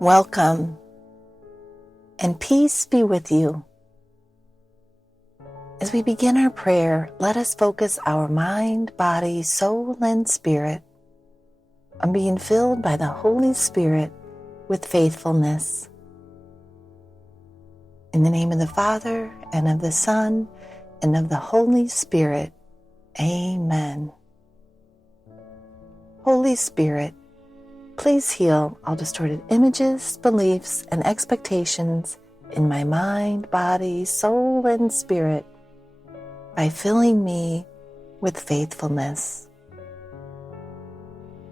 Welcome, and peace be with you. As we begin our prayer, let us focus our mind, body, soul, and spirit on being filled by the Holy Spirit with faithfulness. In the name of the Father, and of the Son, and of the Holy Spirit. Amen. Holy Spirit, please heal all distorted images, beliefs, and expectations in my mind, body, soul, and spirit by filling me with faithfulness.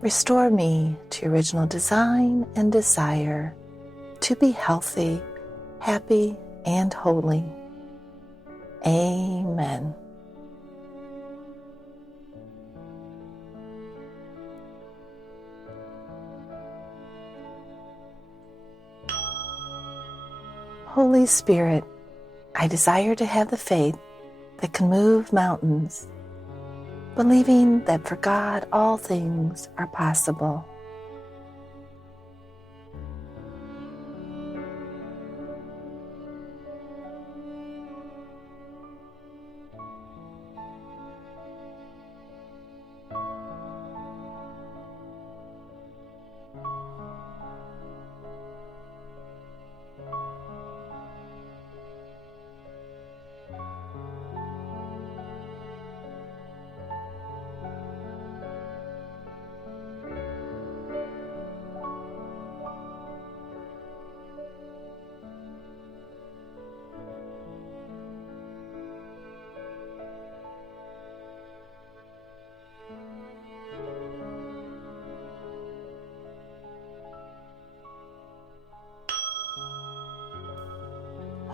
Restore me to original design and desire to be healthy, happy, and holy. Amen. Holy Spirit, I desire to have the faith that can move mountains, believing that for God all things are possible.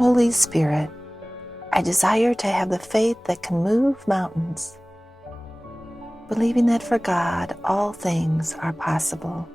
Holy Spirit, I desire to have the faith that can move mountains, believing that for God all things are possible.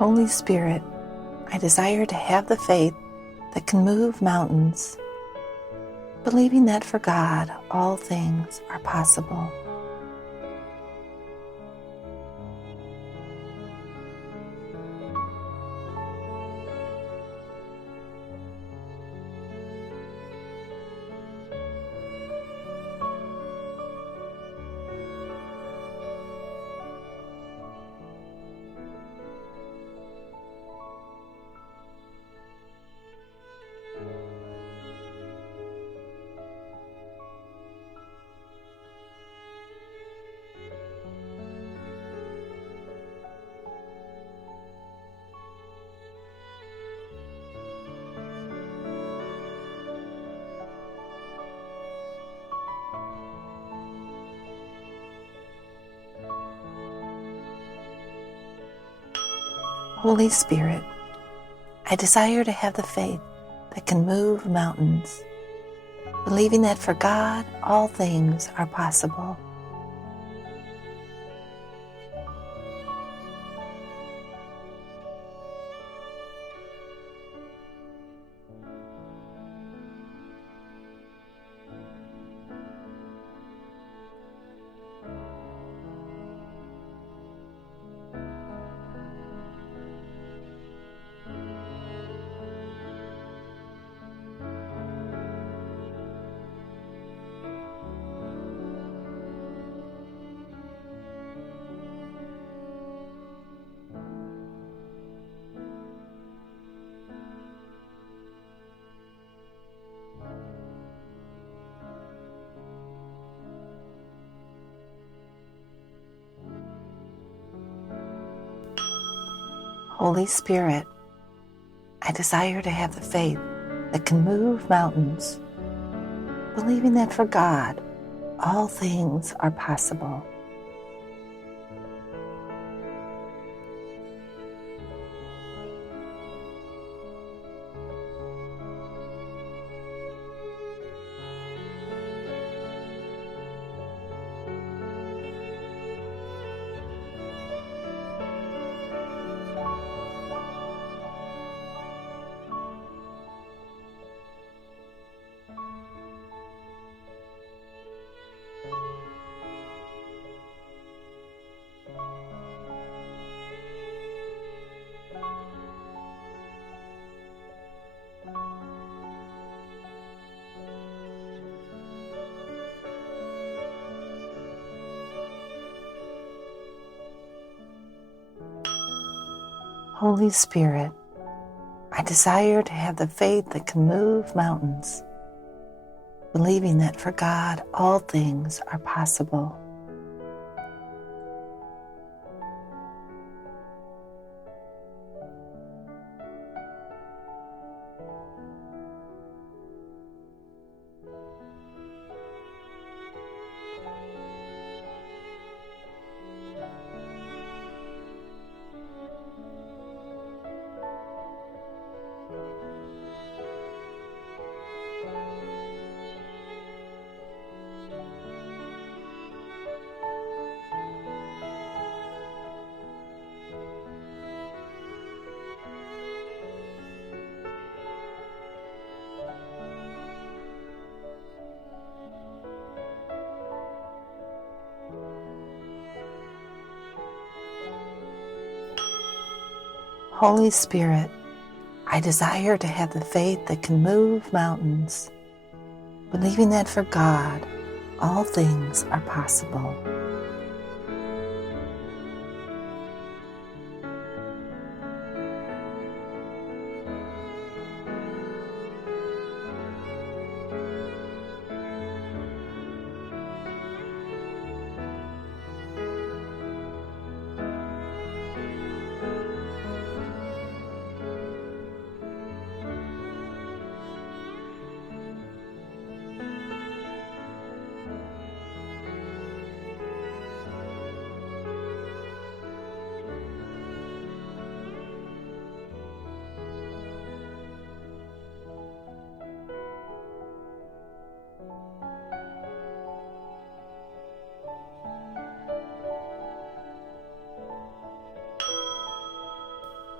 Holy Spirit, I desire to have the faith that can move mountains, believing that for God all things are possible. Holy Spirit, I desire to have the faith that can move mountains, believing that for God all things are possible. Holy Spirit, I desire to have the faith that can move mountains, believing that for God, all things are possible. Holy Spirit, I desire to have the faith that can move mountains, believing that for God all things are possible. Holy Spirit, I desire to have the faith that can move mountains, believing that for God, all things are possible.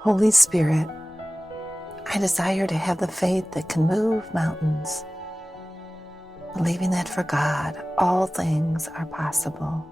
Holy Spirit, I desire to have the faith that can move mountains, believing that for God, all things are possible.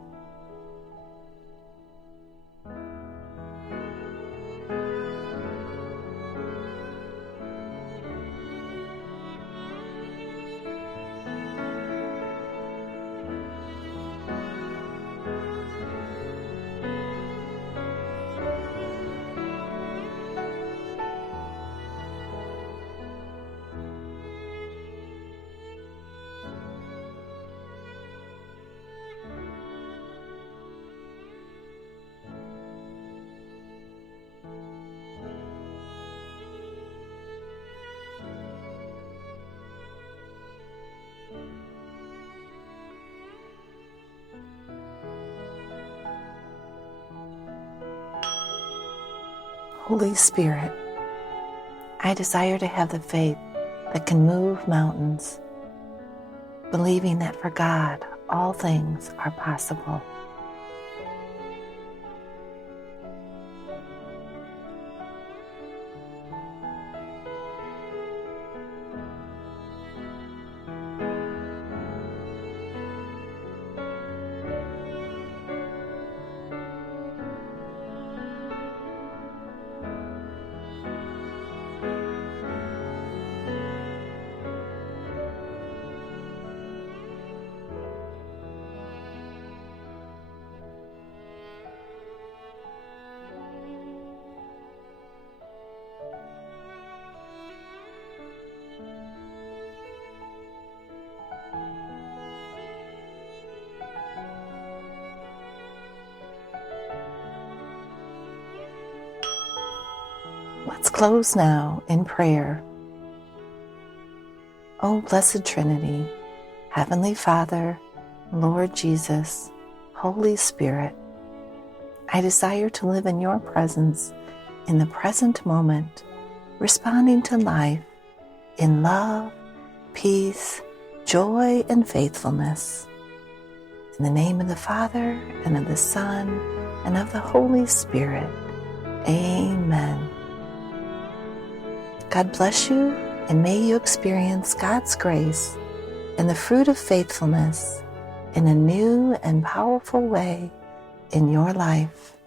Holy Spirit, I desire to have the faith that can move mountains, believing that for God, all things are possible. Let's close now in prayer. O Blessed Trinity, Heavenly Father, Lord Jesus, Holy Spirit, I desire to live in your presence in the present moment, responding to life in love, peace, joy, and faithfulness. In the name of the Father, and of the Son, and of the Holy Spirit. Amen. God bless you, and may you experience God's grace and the fruit of faithfulness in a new and powerful way in your life.